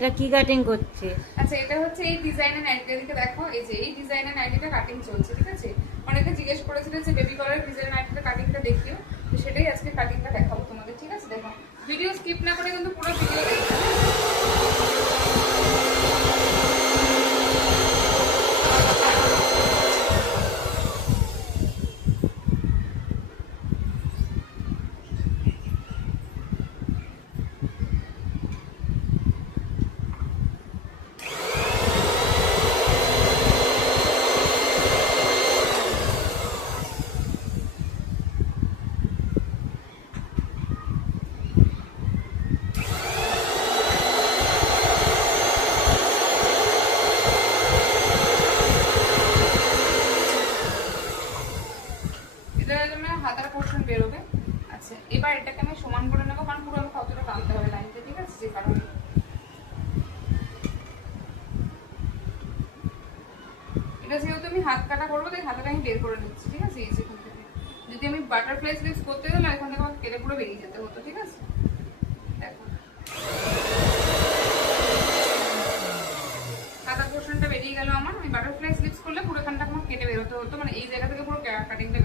এটা কি কাটিং করছে? আচ্ছা, এটা হচ্ছে এই ডিজাইনের নাইটিটা, দিকে দেখো, এই যে এই ডিজাইনের নাইটিটা কাটিং চলছে, ঠিক আছে। অনেকে জিজ্ঞেস করেছিল যে বেবি কলার ডিজাইনের নাইটিটা কাটিংটা দেখিও, তো সেটাই আজকে কাটিংটা দেখাবো তোমাদের, ঠিক আছে। দেখো, ভিডিও স্কিপ না করে কিন্তু পুরো ভিডিও দেখবে। হাতার পোর্শন বেরোবে। আচ্ছা, এবার এটাকে আমি সমান করে নেবো, কারণ পুরো আমি কতটা টানতে হবে লাইনটা, ঠিক আছে, যে কারণে। এটা যেহেতু আমি হাত কাটা করবো, তাই হাতাটা আমি বের করে নিচ্ছি, ঠিক আছে। এই যেখান থেকে যদি আমি বাটারফ্লাই স্লিভস করতে গেলে এখান থেকে আমাকে কেটে পুরো বেরিয়ে যেতে হতো, ঠিক আছে। দেখো, হাতার পোর্শনটা বেরিয়ে গেল আমার। আমি বাটারফ্লাই স্লিভস করলে পুরো এখানটা আমার কেটে বেরোতে হতো, মানে এই জায়গা থেকে পুরো কাটিংটা